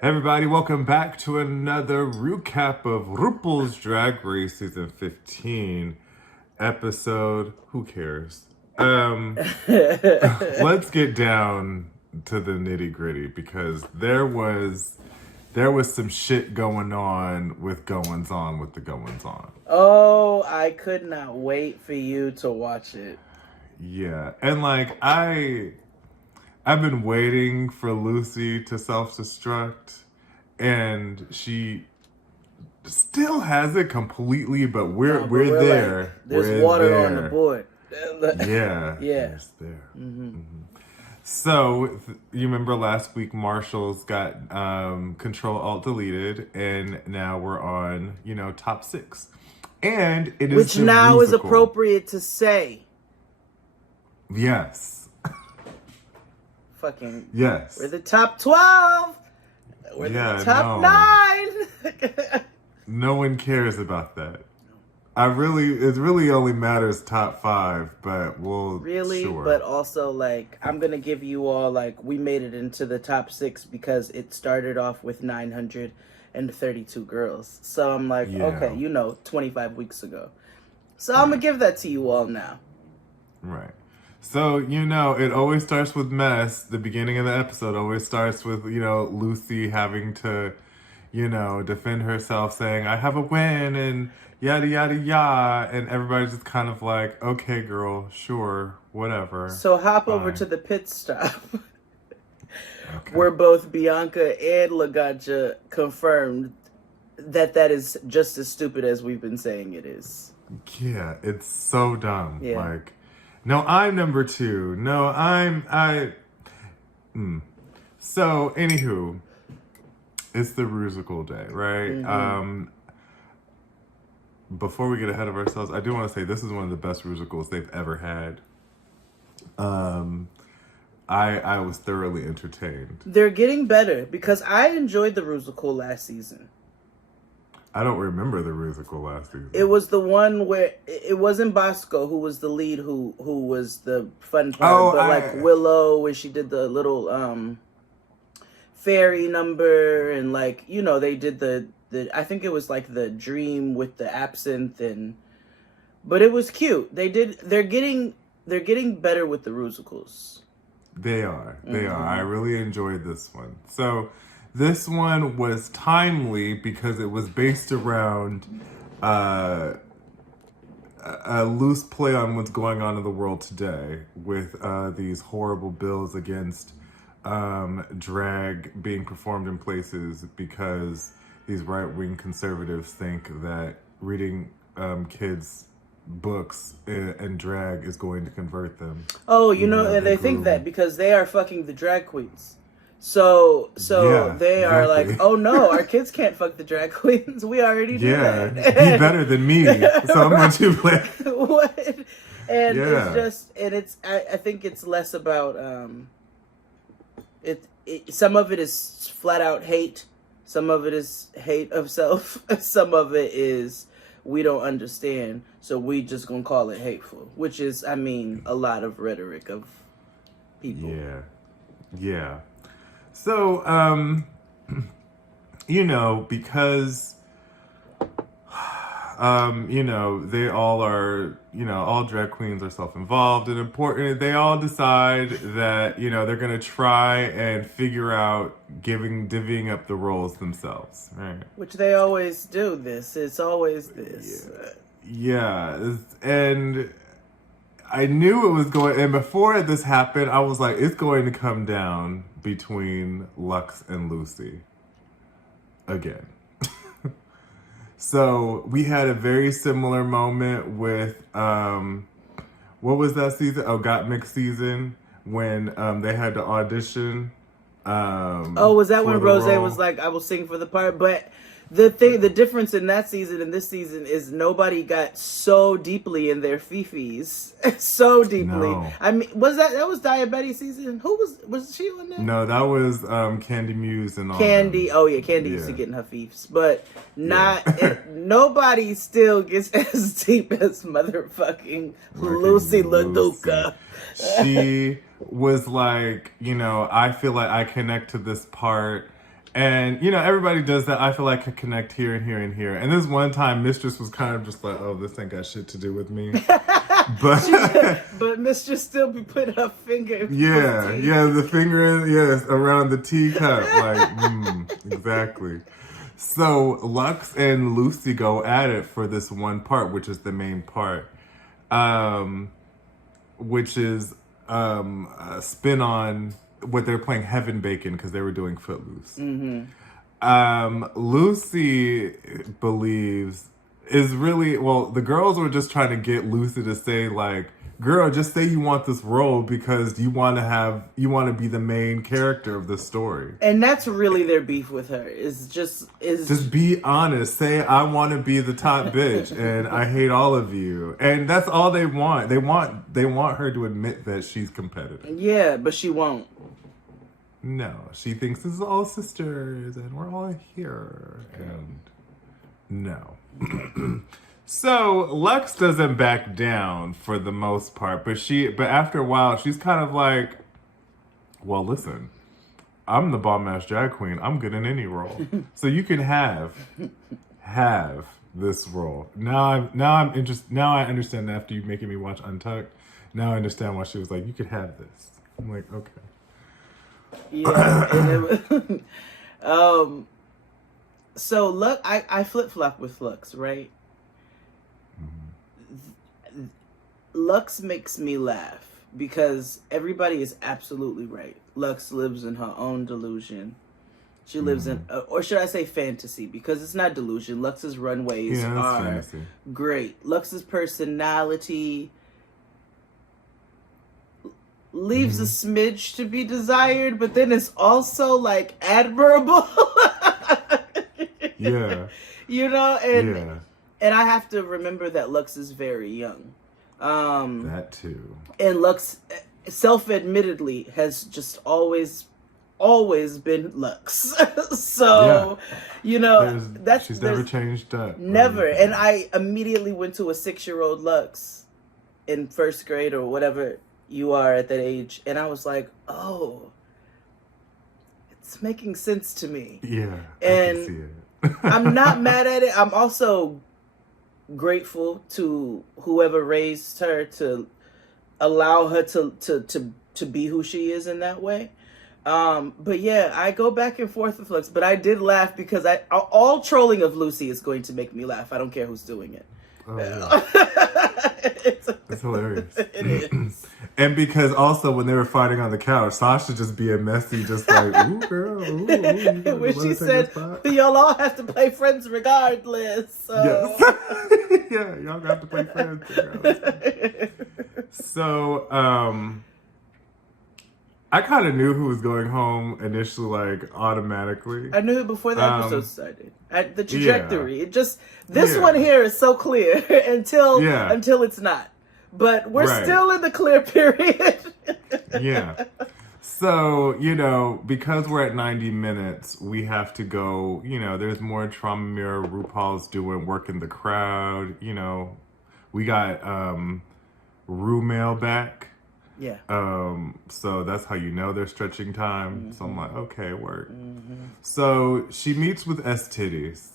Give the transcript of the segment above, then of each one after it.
Everybody, welcome back to another RuCap of RuPaul's Drag Race Season 15 episode. Who cares? Let's get down to the nitty gritty because there was some shit going on with the goings on. Oh, I could not wait for you to watch it. Yeah, and like I've been waiting for Lucy to self-destruct, and she still hasn't completely, but we're there. Like, there's we're water there. on the board. Yeah. It's there. So, you remember last week Marshall's got Control-Alt-Deleted, and now we're on, top 6. And it is Which now is Rusical. appropriate to say. Yes. Fucking. Yes. We're the top 12. We're the top 9. No one cares about that. It really only matters top 5, but we'll sure. But also, like, I'm gonna give you all, like, we made it into the top 6 because it started off with 932 girls. So I'm like, okay, 25 weeks ago. So I'm gonna give that to you all now. Right. So, it always starts with mess. The beginning of the episode always starts with, Lucy having to, defend herself, saying, I have a win, and yada, yada, yada. And everybody's just kind of like, okay, girl, sure, whatever. So hop over to the pit stop. Okay. Where both Bianca and Laganja confirmed that is just as stupid as we've been saying it is. Yeah, it's so dumb. Yeah. Like, no, I'm number 2. No, So, anywho, it's the Rusical day, right? Mm-hmm. Before we get ahead of ourselves, I do want to say this is one of the best Rusicals they've ever had. I was thoroughly entertained. They're getting better because I enjoyed the Rusical last season. I don't remember the Rusical last season. It was the one where it wasn't Bosco who was the lead, who was the fun part, but Willow, where she did the little fairy number, and they did the I think it was like the dream with the absinthe, but it was cute. They're getting better with the Rusicals. They are. I really enjoyed this one. So this one was timely because it was based around a loose play on what's going on in the world today with these horrible bills against drag being performed in places because these right-wing conservatives think that reading kids' books and drag is going to convert them. Oh, they think that because they are fucking the drag queens. So they are like, oh no, our kids can't fuck the drag queens. We already do that. Be better than me. So I'm going to play. What? And it's just, and it's, I think it's less about, some of it is flat out hate. Some of it is hate of self. Some of it is, we don't understand. So we just gonna call it hateful, which is, a lot of rhetoric of people. Yeah. So, because, they all are, all drag queens are self-involved and important. They all decide that, they're going to try and figure out divvying up the roles themselves, right? Which they always do this. It's always this. Yeah. And I knew it was going, and before this happened, I was like, it's going to come down between Lux and Lucy again. So we had a very similar moment with, what was that season? Oh, Got Mixed season when they had to audition. Was that when Rose was like, I will sing for the part? But the difference in that season and this season is nobody got so deeply in their fifis. So deeply. No. Was that was Diabetes season? Who was she on that? No, that was Candy Muse and all Candy. them. Oh yeah, Candy used to get in her fifs. But nobody still gets as deep as motherfucking Lucy LaDuca. She was like, I feel like I connect to this part. And, you know, everybody does that. I feel like I connect here and here and here. And this one time, Mistress was kind of just like, oh, this ain't got shit to do with me. But Mistress still be putting her finger in the finger, around the teacup. Like, exactly. So Lux and Lucy go at it for this one part, which is the main part. Which is a spin on what they're playing Heaven Bacon because they were doing Footloose. Lucy believes the girls were just trying to get Lucy to say like, girl, just say you want this role because you want to be the main character of the story. And that's really their beef with her just be honest. Say I want to be the top bitch and I hate all of you. And that's all they want. They want her to admit that she's competitive. Yeah, but she won't. No, she thinks this is all sisters and we're all here. And no. So Lux doesn't back down for the most part, but after a while she's kind of like, well, listen, I'm the bomb ass drag queen. I'm good in any role, so you can have this role. Now I'm interested. Now I understand after you making me watch Untucked. Now I understand why she was like, you could have this. I'm like, okay. Yeah. And it was, so look, I flip flop with Lux, right? Lux makes me laugh because everybody is absolutely right. Lux lives in her own delusion. She lives in, or should I say fantasy, because it's not delusion. Lux's runways are fantasy. Great. Lux's personality leaves a smidge to be desired, but then it's also like admirable. You know, and I have to remember that Lux is very young. That too. And Lux, self-admittedly, has just always been Lux. So, you know, she's never changed up. Never. And I immediately went to a 6-year-old Lux in first grade or whatever you are at that age, and I was like, oh, it's making sense to me. Yeah, and I can see it. I'm not mad at it. I'm also grateful to whoever raised her to allow her to be who she is in that way. But yeah, I go back and forth with Lux, but I did laugh because all trolling of Lucy is going to make me laugh. I don't care who's doing it. Oh, yeah. It's hilarious. It is. And because also when they were fighting on the couch, Sasha just being messy, just like, ooh, girl, ooh, when she said, y'all all have to play friends regardless. So. Yes. Yeah, y'all got to play friends regardless. So, I kind of knew who was going home initially, like, automatically. I knew it before the episode started. The trajectory. It just, this one here is so clear until it's not. But we're still in the clear period. Yeah. So, you know, because we're at 90 minutes, we have to go, you know, there's more Trauma Mirror, RuPaul's doing work in the crowd, you know. We got Ru Mail back. Yeah. So that's how you know they're stretching time. So I'm like, okay, work. So she meets with S Titties.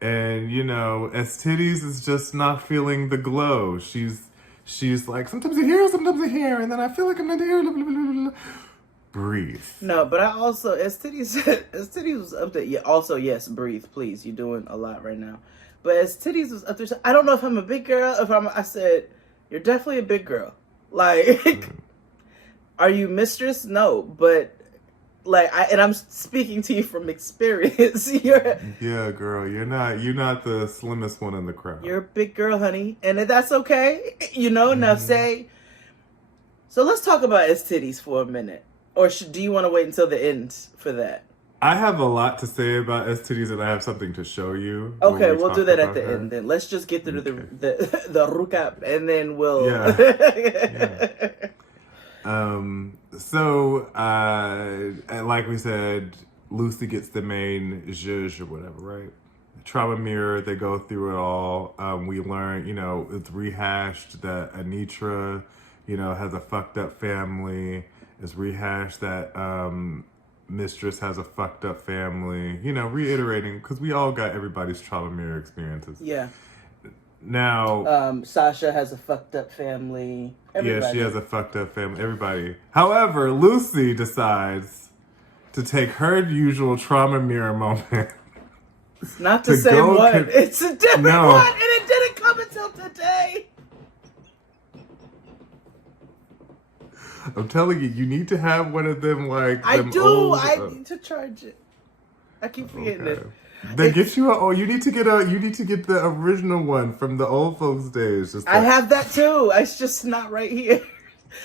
And, you know, S Titties is just not feeling the glow. She's like, sometimes you're here, sometimes you're here, and then I feel like I'm not here. Blah, blah, blah, blah. Breathe. No, but I also, S Titties was up there. Yeah, also, yes, breathe, please. You're doing a lot right now. But S Titties was up there. I don't know if I'm a big girl, I said, you're definitely a big girl. Like, are you mistress? No, but like, I'm speaking to you from experience. Yeah, girl, you're not the slimmest one in the crowd. You're a big girl, honey, and that's okay. You know, enough say. So let's talk about S Titties for a minute, or do you want to wait until the end for that? I have a lot to say about S Titties, and I have something to show you. Okay, we'll do that at the end. Then let's just get through the RuCap, and then we'll. So, like we said, Lucy gets the main zhuzh or whatever, right? Trauma Mirror, they go through it all. We learn, you know, it's rehashed that Anitra, you know, has a fucked up family. It's rehashed that Mistress has a fucked up family. You know, reiterating, because we all got everybody's trauma mirror experiences. Yeah. Now, Sasha has a fucked up family. Everybody. Yeah, she has a fucked up family. Everybody. However, Lucy decides to take her usual trauma mirror moment. It's not the same one. It's a different one, and it didn't come until today. I'm telling you, you need to have one of them like. I them do. Old, I need to charge it. I keep forgetting it. They get you you need to get the original one from the old folks days. Just I have that too. It's just not right here.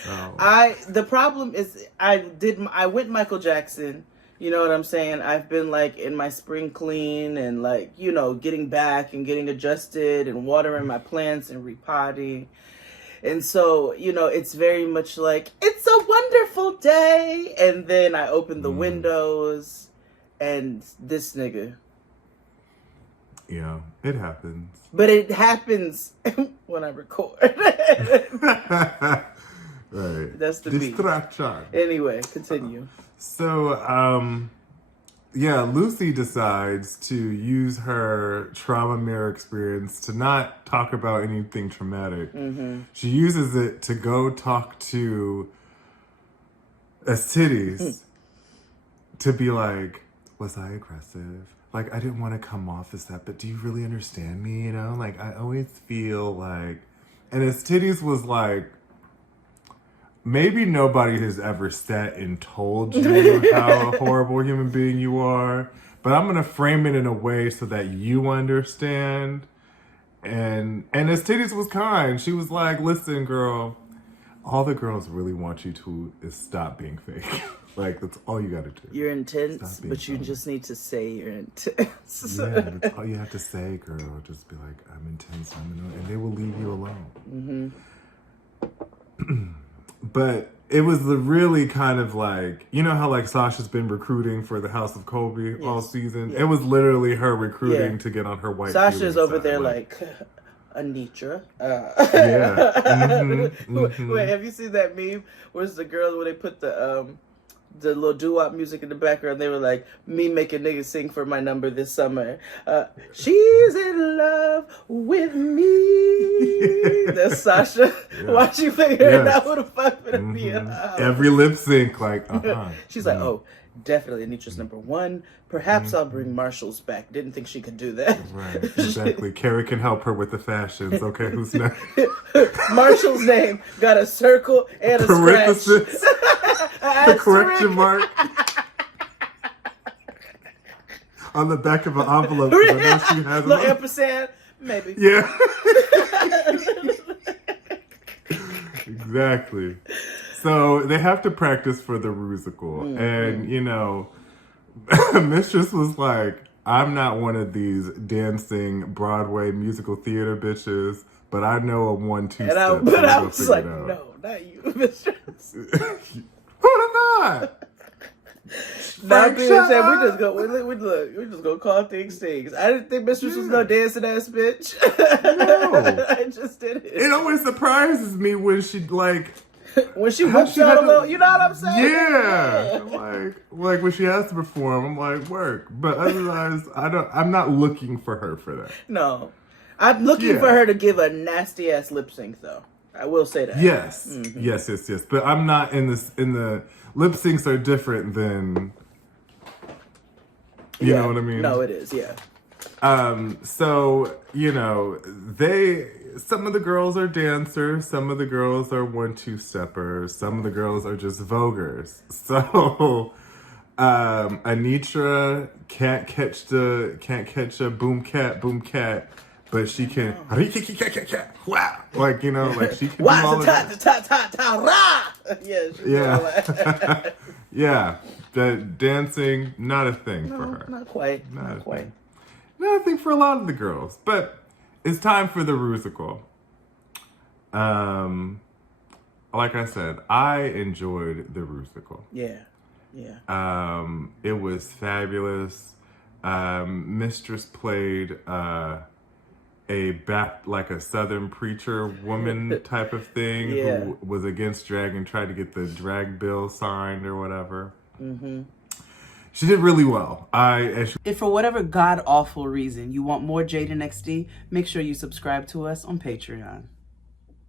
Oh. The problem is I went Michael Jackson. You know what I'm saying? I've been like in my spring clean and like, you know, getting back and getting adjusted and watering my plants and repotting. And so, you know, it's very much like, it's a wonderful day. And then I open the windows and this nigga. Yeah, it happens. But it happens when I record. Right. That's the distraction. beat. Anyway, continue. So, yeah, Lucy decides to use her trauma mirror experience to not talk about anything traumatic. Mm-hmm. She uses it to go talk to Titties to be like, was I aggressive? Like, I didn't want to come off as that, but do you really understand me? You know, like, I always feel like, and Titties was like, maybe nobody has ever sat and told you how a horrible human being you are, but I'm going to frame it in a way so that you understand. And as Titties was kind, she was like, listen, girl, all the girls really want you to is stop being fake. Like, that's all you got to do. You're intense, but you just need to say you're intense. Yeah, that's all you have to say, girl. Just be like, I'm intense, and they will leave you alone. Mm-hmm. But it was the really kind of like, you know how like Sasha's been recruiting for the House of Kobe all season? Yeah. It was literally her recruiting to get on her white Sasha's over there like Anitra. Yeah. Mm-hmm, mm-hmm. Wait, have you seen that meme? Where's the girl where they put the little doo-wop music in the background? They were like, me making niggas sing for my number this summer. She's in love with me. That's Sasha. Yeah. Why she figuring out who the fuck gonna be? Every lip sync, like, She's like, oh, definitely Anitra's number one. Perhaps I'll bring Marshall's back. Didn't think she could do that. Right, exactly. Carrie can help her with the fashions. Okay, who's next? Marshall's name got a circle and a scratch. The correction mark on the back of an envelope. I know she has little ampersand, maybe. Yeah. Exactly. So they have to practice for the Rusical. And, you know, Mistress was like, I'm not one of these dancing Broadway musical theater bitches, but I know a 1-2 step. But I was like, no, not you, Mistress. Who am I? Not being said, we just gonna call things things. I didn't think Mistress was no dancing ass bitch. No, I just didn't. It always surprises me when she like when she whips out a little. You know what I'm saying? Yeah, like when she has to perform, I'm like work. But otherwise, I'm not looking for her for that. No, I'm looking for her to give a nasty ass lip sync though. I will say that. Yes, yes. But I'm not in the lip syncs are different than. You know what I mean? No, it is. Yeah. So you know some of the girls are dancers, some of the girls are 1-2 steppers, some of the girls are just voguers. So Anitra can't catch a boom cat. But she can, wow, like, you know, like she can do all of that. Yeah. Yeah. That dancing, not a thing for her. Not quite. Not quite. Not a thing for a lot of the girls. But it's time for the Rusical. Like I said, I enjoyed the Rusical. Yeah. Yeah. It was fabulous. Mistress played a Southern preacher woman type of thing who was against drag and tried to get the drag bill signed or whatever. She did really well. If for whatever god-awful reason you want more Jade and XD, make sure you subscribe to us on Patreon.